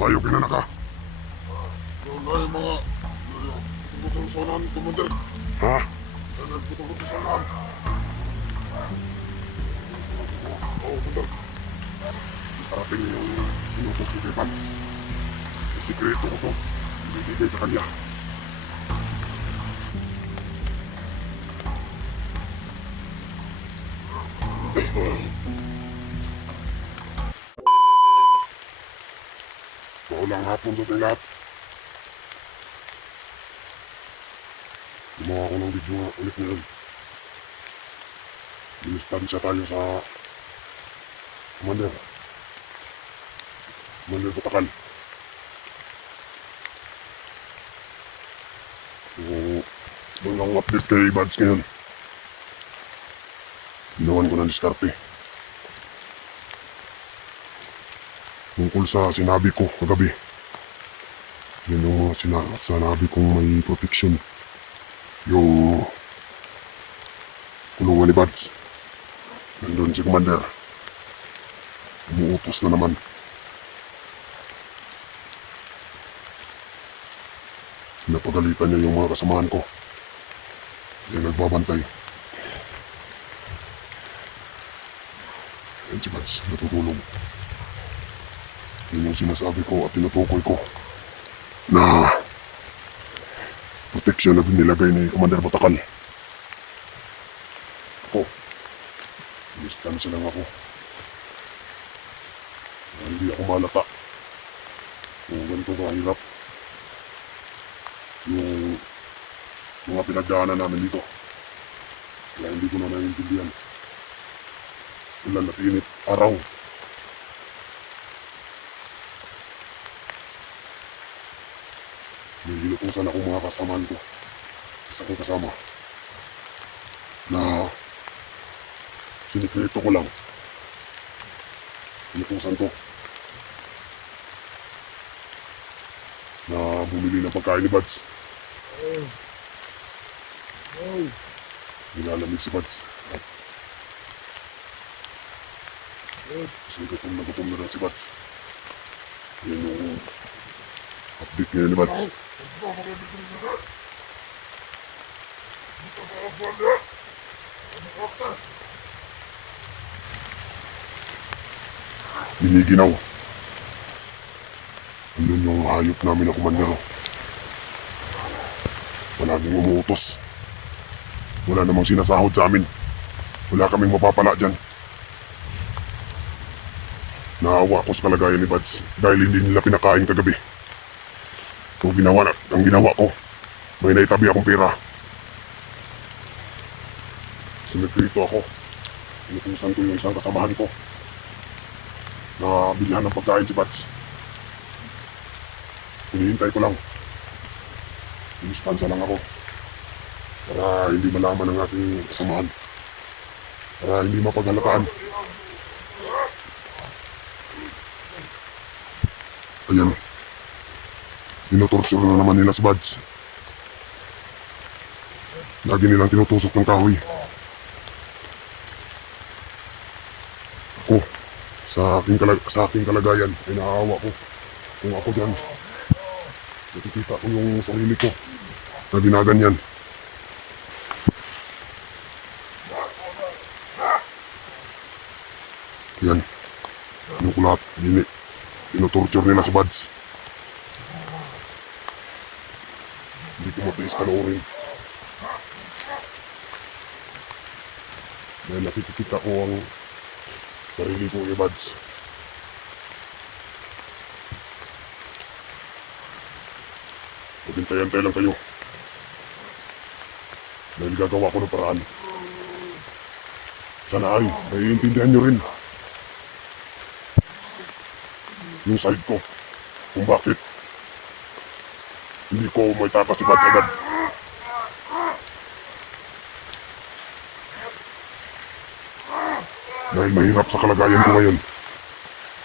Bayo pinanaka. Ay, mga butol-butolan, Commander. Ha? Butol-butolan. Oh, Commander. Parating niyo yung inutos ko kay Pans. May sikreto ko to. Ibibigay sa kanya. Maulang hapon sa ating lahat. Gumawa ko ng video nga ulit ngayon. Binistansya tayo sa Commander. Commander Batakal. So, doon lang update kay Bads ngayon. Ginawan ko ng diskarte. Tungkol sa sinabi ko kagabi. Yan yung mga sinabi kong may protection. Yung kulungan ni Bads. Nandun si Commander. Umuutos na naman. Napagalitan niya yung mga kasamahan ko. Yung nagbabantay. Yan si Bads, natutulog. Yun yung sinasabi ko at tinutukoy ko na proteksyon na binilagay ni Commander Batakal. Ako, distansya lang ako. Hindi ako malata. Kung ganito kahirap yung mga pinagdaanan namin dito. Kaya hindi ko na naiintindihan. Ulan at init, araw. May hinutusan akong mga kasamaan ko. Isa kong kasama na sinikreto ko lang. Hinutusan ko na bumili ng pagkain ni Bads. Nilalamig si Bads. Kasi gutom na rin si Bads. Yan yung update ngayon ni Bads. Biniginaw. Andun yung hayop namin na komandero. Palaging umuutos. Wala namang sinasahod sa amin. Wala kaming mapapala dyan. Naawa ko sa kalagayan ni Bads dahil hindi nila pinakain kagabi. So ang ginawa ko, may naitabi akong pera. Sinagkrito ako. Inutusan ko yung isang kasamahan ko na bilhan ng pagkain si Bads. Hinihintay ko lang. Inistansya lang ako para hindi malaman ng ating kasamahan. Para hindi mapaghalataan. Ayan. Tinotorture na naman nila si Bads. Lagi nilang tinutusok ng kahoy. Ako, sa aking kalagayan, ay naaawa ko. Kung ako dyan, nakikita ko yung sarili ko na ginaganyan. Yan. Yung kulat, tinotorture nila si Bads. Hindi ko matiis panoorin. Dahil nakikita ko ang sarili ko kay Bads. Maghintay-antay lang kayo. Dahil gagawa ko ng paraan. Sana ay naiintindihan nyo rin yung side ko kung bakit hindi ko may tapas si Bads agad. Dahil mahirap sa kalagayan ko ngayon.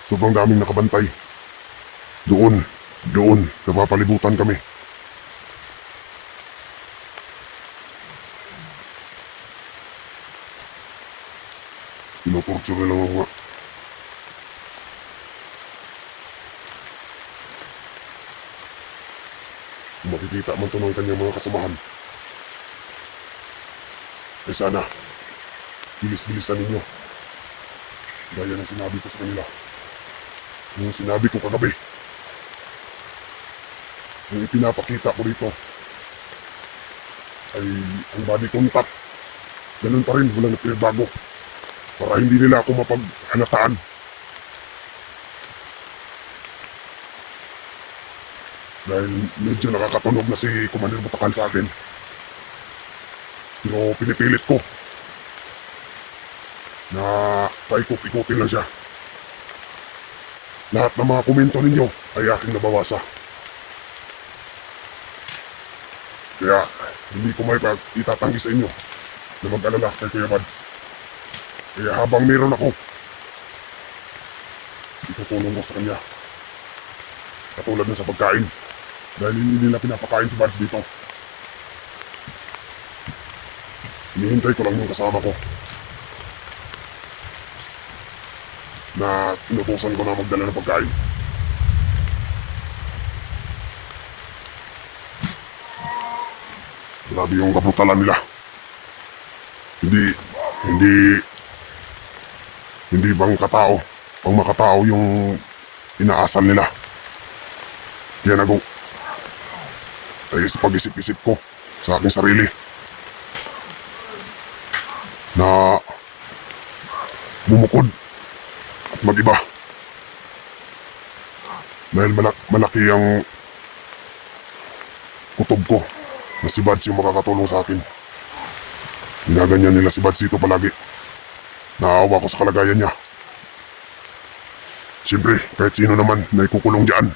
Sobrang daming nakabantay. Doon, napapalibutan kami. Pinotorture nila ako nga. Kung makikita man to ng kanyang mga kasamahan, eh sana, bilis-bilisan ninyo. Gaya ng sinabi ko sa kanila. Yung sinabi ko kagabi, yung ipinapakita ko dito, ay ang body contact. Ganun pa rin, walang pinagbago. Para hindi nila ako mapaghalataan. Dahil medyo nakakatunog na si Commander Batakal sa akin. Pero pinipilit ko na paikot-ikotin lang siya. Lahat ng mga komento ninyo ay aking nabawasa. Kaya hindi ko may itatanggi sa inyo na mag-alala kay Kuya Buds. Kaya habang meron ako, itutulong ko sa kanya. Katulad na sa pagkain. Dahil hindi nila pinapakain si Buds dito. Hinihintay ko lang yung kasama ko. Na inutusan ko na magdala ng pagkain. Grabe yung kabrutalan nila. Hindi bang katao, pang makatao yung inaasal nila. Kaya ay sa pag-isip-isip ko sa aking sarili na bumukod at mag-iba. Dahil malaki ang kutob ko na si Buds yung makakatulong sa akin. Ginaganyan nila si Buds dito palagi. Naawa ko sa kalagayan niya. Siyempre, kahit sino naman na ikukulong diyan.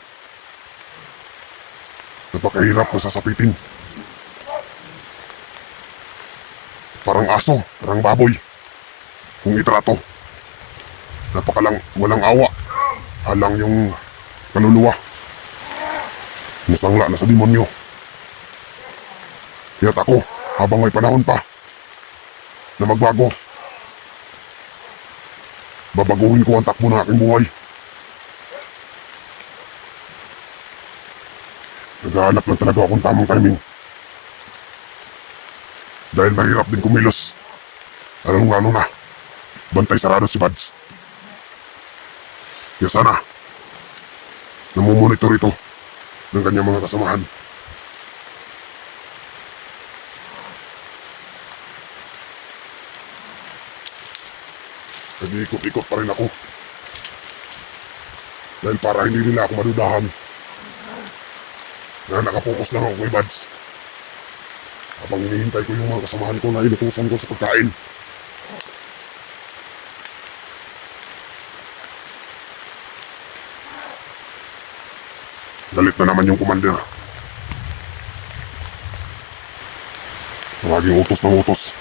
Napakahirap na sasapitin. Parang aso, parang baboy. Kung itrato. Walang awa. Halang yung kaluluwa. Nasangla na sa demonyo. Kaya't ako, habang may panahon pa na magbago, babaguhin ko ang takbo ng aking buhay. Naghahanap lang talaga akong tamang timing. Dahil mahirap din kumilos. Ano na, bantay sarado si Buds. Kaya sana, namumonitor ito ng kanyang mga kasamahan. Nag-iikot-ikot pa rin ako. Dahil para hindi nila ako madudahan na nakapokus lang ako kay Buds. Habang hinihintay ko yung mga kasamahan ko na inutusan ko sa pagkain. Galit na naman yung commander. Laging utos ng utos.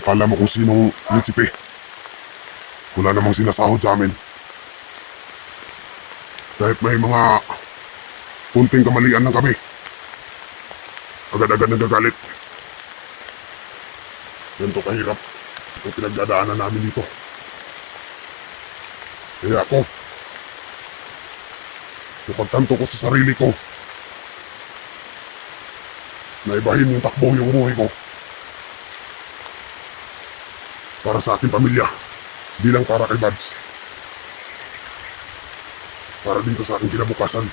Akala mo kung sinong prinsipe. Wala namang sinasahod sa amin. Kahit may mga kunting kamalian lang kami, agad-agad nagagalit. Ganito kahirap ang pinagdadaanan namin dito. Kaya ako, napagtanto ko sa sarili ko na ibahin yung takbo yung buhay ko para sa aking pamilya, di lang para kay Buds. Para dito sa aking kinabukasan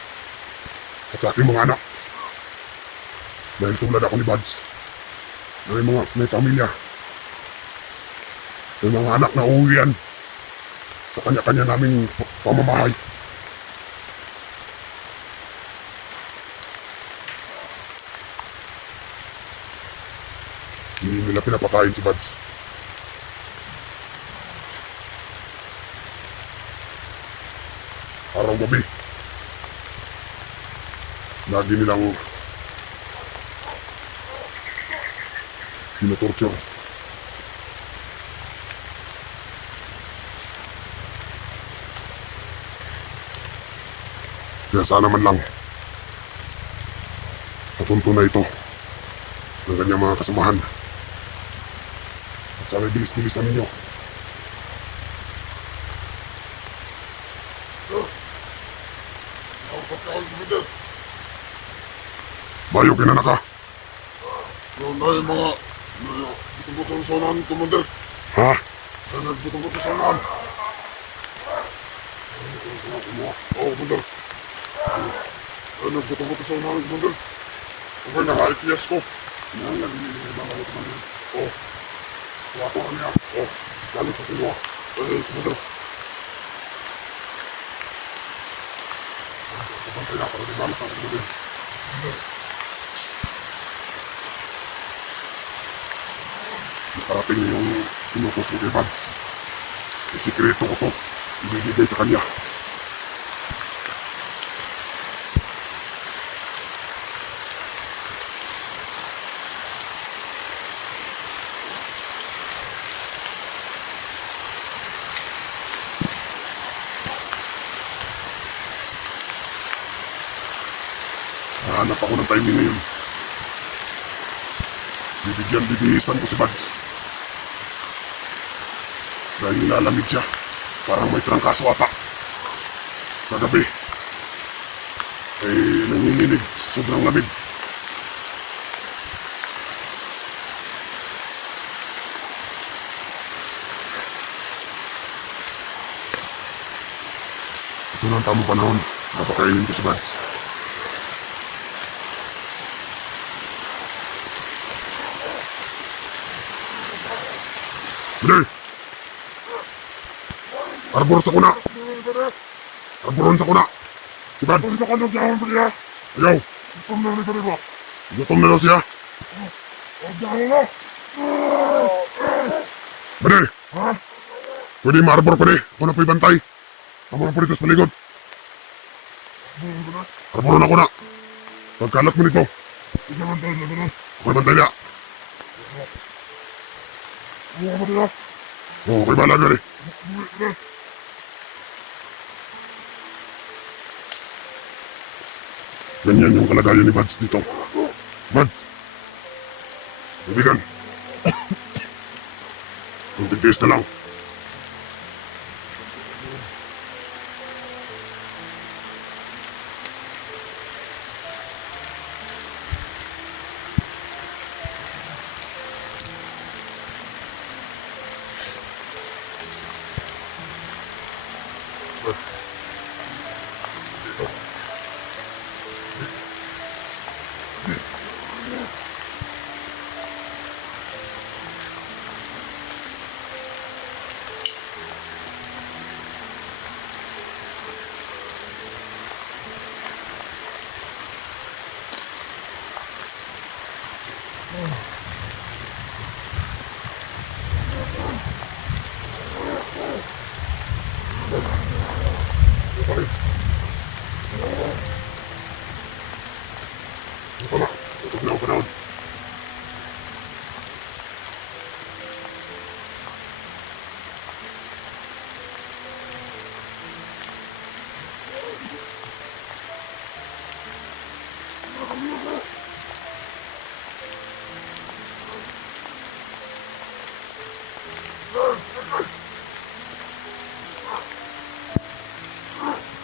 at sa aking mga anak. Dahil tulad ako ni Buds, may pamilya, may mga anak na uuwian sa kanya-kanya naming pamamahay. Hindi nila pinapakain si Buds. Araw-gabi, lagi nilang tinutorture. Kaya sana man lang patunto na ito ng kanyang mga kasamahan. At sana bilis-bilisan ninyo Bayo kinanaka. Yun ay mga butong-butong sa unahan, Commander. Ha? Ay nagbutong-butong sa unahan. Oo, Commander. Ay nagbutong-butong sa unahan, Commander. Okay, naka-IPS ko. Yan, nag-iingay ba kayo, Commander? Oo. Kuha ko kanya. Oo, salit ko sa inyo. Ay, Commander. Pabantay na para di balak na sa Commander. Nakarating na yung inutos ko kay Buds. May sikreto ko to. Ibibigay sa kanya. Nahanap ako ng timing ngayon. Bibihisan ko si Buds. Dahil nilalamig siya. Parang may trangkaso ata. Kagabi. Nanginginig sa sobrang lamig. Ito na ang tamang panahon. Napakainin ko si Buds. Bili! Arbor sa kuna! Arboron sa kuna! Si Buds! Gutom na kanyang dyan, Bili ha! Ayaw! Gutom na ni ba? Gutom na daw siya! Dyan na! Bili! Ha? Pwede ma-arbor ko di! Ako na po'y bantay! Amo na po dito sa paligod! Arboron ako na! Pagkalat mo nito! Ako'y bantay niya! Oo, ako'y bahala gari! Ganyan yung kalagayan ni Buds dito. Buds! Ibigan! Kung tigtiis na lang. Ito na. Ito na ang panahon.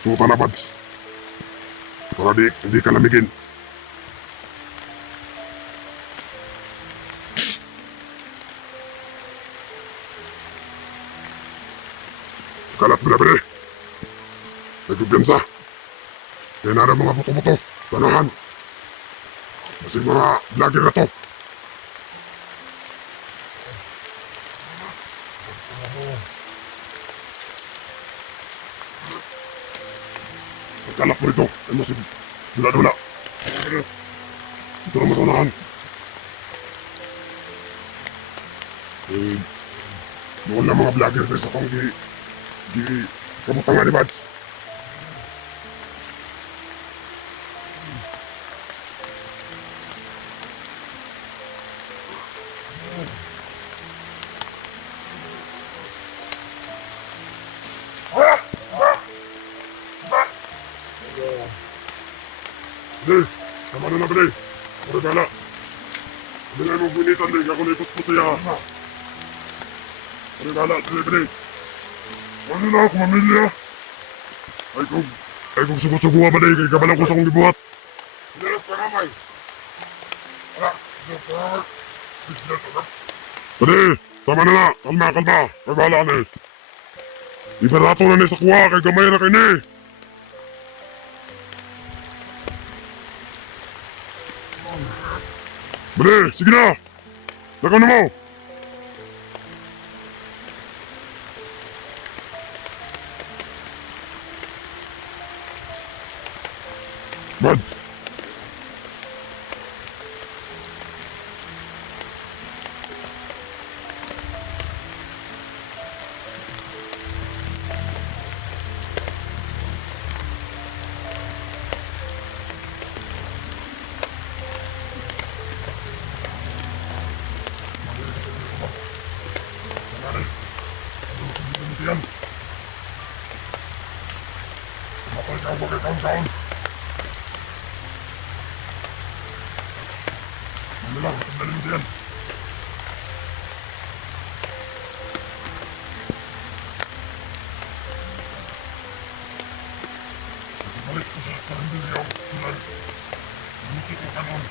Suota na, Buds. Para hindi ka lamigin. Kalat bile-bile. Nagbibiyansa. Kaya na mga buto-buto. Tanahan. Kasi mga vlogger na to. Pagkalak mo rito. Ay mo si dula-dula. Ito na masunahan. Doon na mga vlogger na sa kong kabutangan ni Buds. Bili, tama na na, Bili. Pare bala. Bili na mong bunitan, Bili. Ako na ipuspo siya. Pare bala, Bili. Ano na ako, mamilya? Ay kung sugo-sugo ba, Bili? Kaya kabalang ko sa kong gibuhat. Sinarap ka kamay. Pare, tama na na. Kalma, kalma. Kay bahala na eh. Ibarato na ni sa kuha, kay gamay na kay ni. Pare, sige na. Lakaw na mo. Mads. Yan. Matay ka ba kay kaon-kaon? Ano lang, sandali mo yan. Balik ko sa karinderyaw, sulay. Buti ko kanon.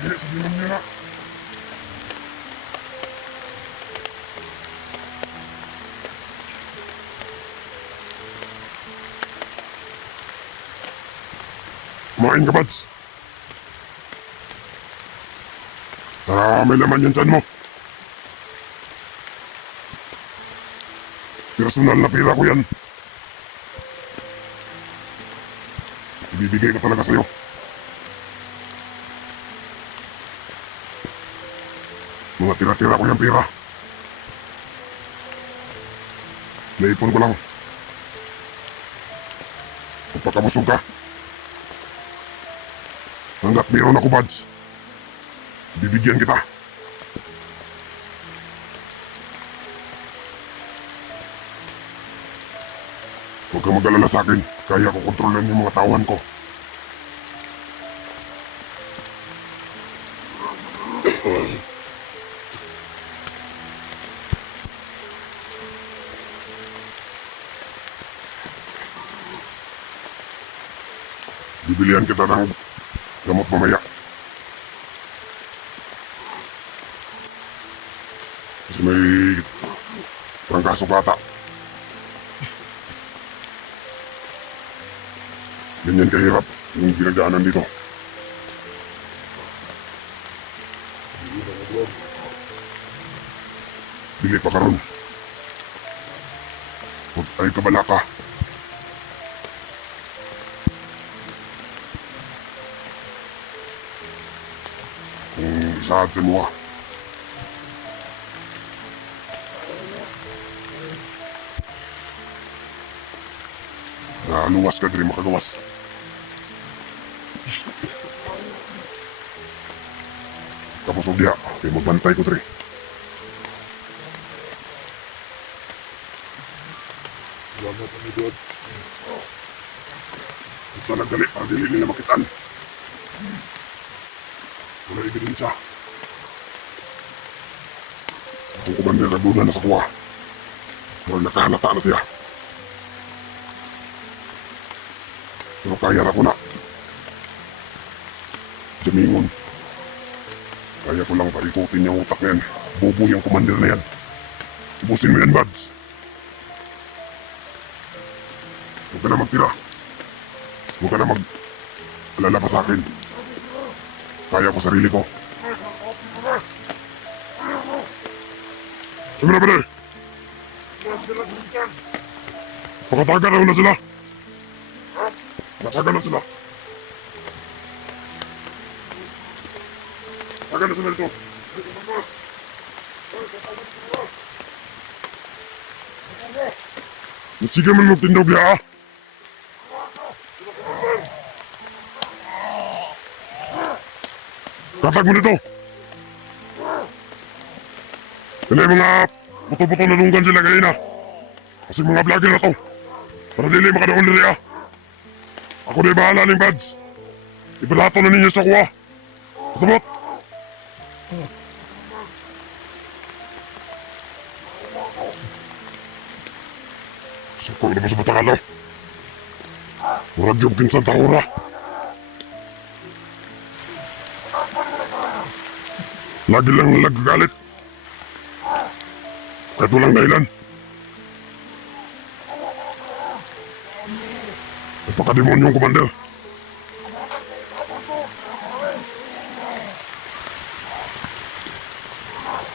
Dili, sabihin mo na. Kumain ka, Mads. May laman yan dyan mo. Personal na pera ko yan. Ibibigay ko talaga sa'yo. Mga tira-tira ko yung pera. Naipon ko lang. Kung pagkabusog ka, hanggat meron ako, Buds, bibigyan kita. Huwag kang mag-alala sa akin. Kaya ko kontrolin yung mga tawan ko. Bibilihan kita ng gamot mamaya. Kasi may trangkaso ka ata. Ganyan kahirap yung pinagdaanan dito. Dili pa karon. Huwag ay kabala ka. Kung isaad sa mga. Luwas ka diri makagawas. Tapos og diha, kay magbantay ko diri. Salamat ang idod. Ito nagdali para dili nila makitaan. Wala ebidensya. Kung kumander na doon na sa kuha. Pero nakahalata na siya. Pero kaya na ko na. Jamingon. Kaya ko lang paikutin yung utak na yan. Bobo yung kumander na yan. Ubusin mo yan, Buds. Huwag ka na magtira. Huwag ka na mag-alala pa sa akin. Kaya ko sarili ko. Sabi na, pare. Pakatagan na una sila. Natagan na sila. Tagan na sila dito. Sige man magtindog niya, ah. Katag mo dito. Yan ay mga buto-buto na lunggan sila kanina. Kasi mga vlogger na to. Para dili makadaol diri ah. Ako na bahala ning buds. Ibalato na ninyo sa kuha. Kasabot! Suko na ba sa Batakalo? Murag yung kinsan tahura. Lagi lang nagagalit. Kahit walang dahilan. Napaka-demonyong commander.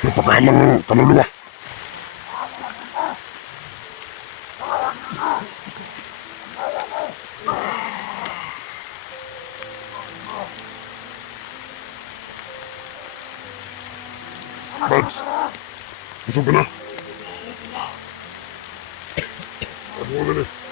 Napakahalang kaluluwa. Buds, busog ka na. Ano mo na